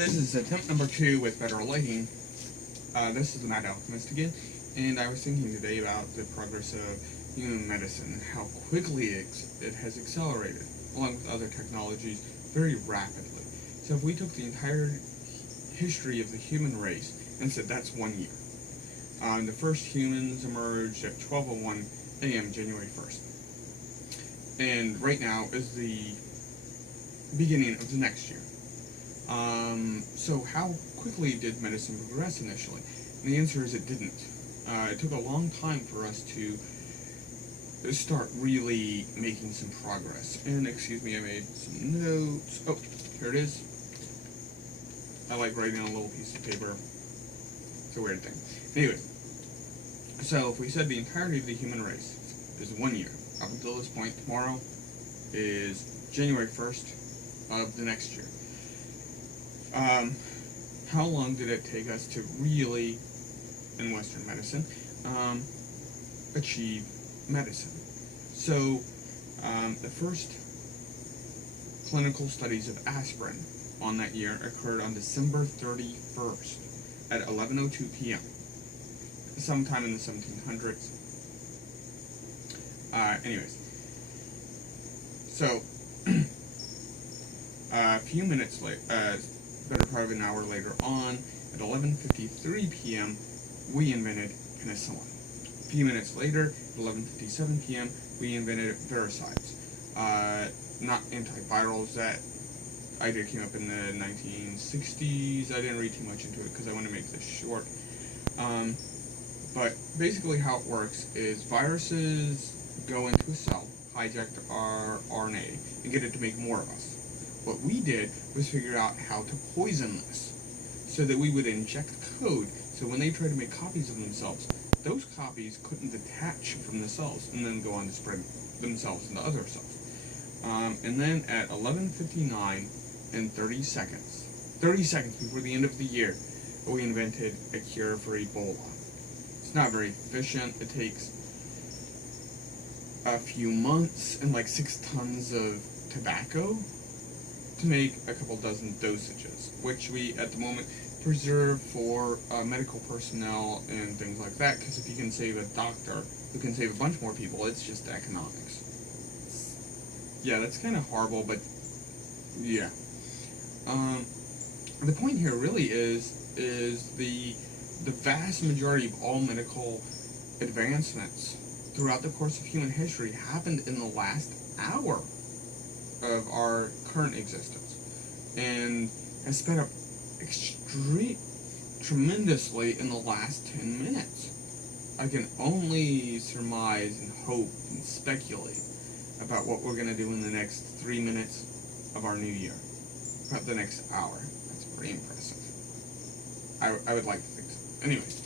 This is attempt number 2 with better lighting. This is the Mad Alchemist again, and I was thinking today about the progress of human medicine and how quickly it has accelerated, along with other technologies, very rapidly. So if we took the entire history of the human race and said that's 1 year. The first humans emerged at 12:01 a.m. January 1st. And right now is the beginning of the next year. So how quickly did medicine progress initially? And the answer is it didn't. It took a long time for us to start really making some progress. And excuse me, I made some notes. Oh, here it is. I like writing on a little piece of paper. It's a weird thing. Anyway, so if we said the entirety of the human race is 1 year, up until this point, tomorrow is January 1st of the next year. How long did it take us to really, in Western medicine, achieve medicine? So, the first clinical studies of aspirin on that year occurred on December 31st at 11:02 p.m. sometime in the 1700s. Anyways, so a few minutes later, better part of an hour later on, at 11:53 p.m., we invented penicillin. A few minutes later, at 11:57 p.m., we invented parasites. Not antivirals. That idea came up in the 1960s. I didn't read too much into it because I want to make this short. But basically how it works is viruses go into a cell, hijack our RNA, and get it to make more of us. What we did was figure out how to poison this, so that we would inject code, so when they tried to make copies of themselves, those copies couldn't detach from the cells and then go on to spread themselves into other cells. And then at 11:59 and 30 seconds before the end of the year, we invented a cure for Ebola. It's not very efficient. It takes a few months and like 6 tons of tobacco to make a couple dozen dosages, which we at the moment preserve for medical personnel and things like that, because if you can save a doctor who can save a bunch more people, it's just economics. Yeah, that's kind of horrible, but yeah. The point here really is the vast majority of all medical advancements throughout the course of human history happened in the last hour of our current existence, and has sped up tremendously in the last 10 minutes. I can only surmise and hope and speculate about what we're going to do in the next 3 minutes of our new year. About the next hour. That's pretty impressive. I would like to think so. Anyways.